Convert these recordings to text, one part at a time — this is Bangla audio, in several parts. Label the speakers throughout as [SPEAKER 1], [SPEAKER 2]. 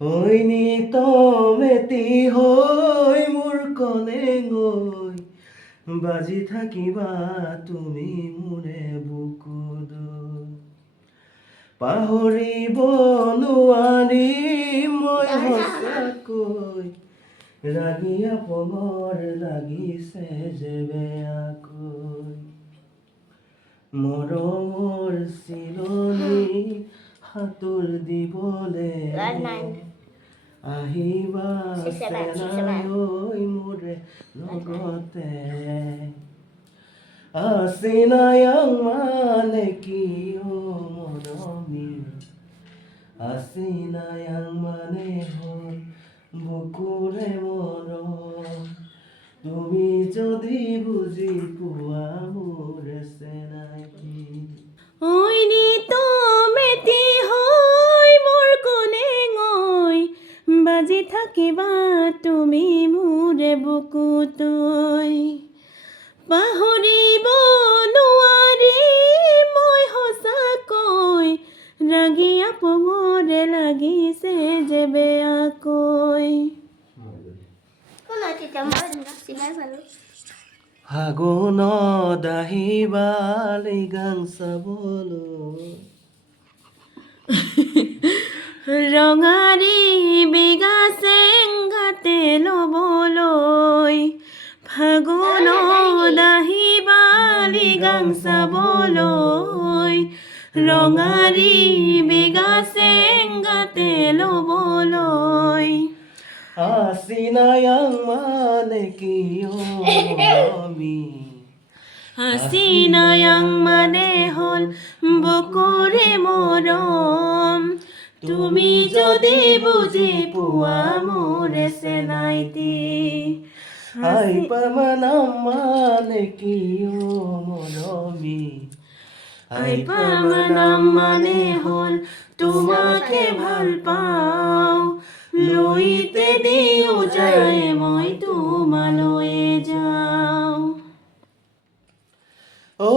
[SPEAKER 1] ঐ নিতমেতি হৈ মোৰ কনে গৈ বাজি থাকিবা তুমি মোৰে বুকুদ। পাহৰিব নোৱাৰি মই সঁচাকৈ ৰাগিয়া পমৰ লাগিছে যে বেয়াকৈ। মৰমৰ চিলনি সাঁতোৰ দিবলে. আহিবা. চেনালৈ মোৰে লগতে। আচিনায়াং মানে কি অ মৰমী আচিনায়াং মানে হ'ল বুকুৰে মৰম। তুমি যদি বুজি পোৱা মোৰ চেনাকি
[SPEAKER 2] থাকিবা তুমি মোৰে বুকুতৈ পাহৰিব নোৱাৰি মই সঁচাকৈ ৰাগিয়া পঙৰে লাগিছে যে বেয়াকৈ.
[SPEAKER 1] ফাগুনত আহিবালি গান চাবলৈ
[SPEAKER 2] ৰঙাৰী বিগা ফাগুনত আহিবালি গাং চাবলৈ ৰঙাৰী বিগা চেংঘাতে ল'বলৈ
[SPEAKER 1] আচিনায়াং মানে কি অ মৰমী
[SPEAKER 2] মানে হ'ল বকুৰে মৰম তুমি যদি বুজি পোৱা মোৰে চেনাইটি
[SPEAKER 1] আই পামানাম মানে কি অ মৰমী
[SPEAKER 2] আই পামানাম মানে হ'ল তোমাকে ভালো পাও। লইতে দিও যায় মই তোমালৈয়ে যাওঁ।
[SPEAKER 1] অ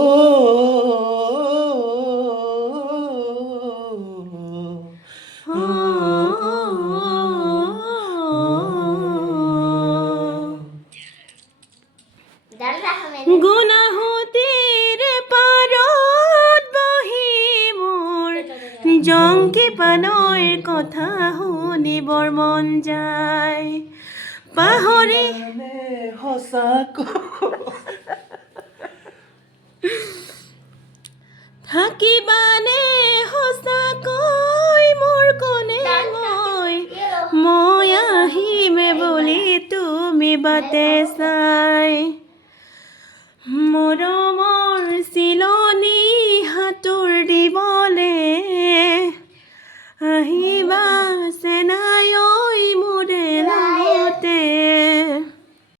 [SPEAKER 3] Dala kami.
[SPEAKER 2] গুণাহুতিৰ পাৰত বহি মোৰ জংকি পানৈৰ কথা শুনিবৰ মন যায়। পাহৰি থাকিবানে সঁচাকৈ মোৰ কোনে মই। মই আহিমে বুলি তুমি বাটে চাই। মৰমৰ চিলনী সাঁতোৰ দিবলে আহিবা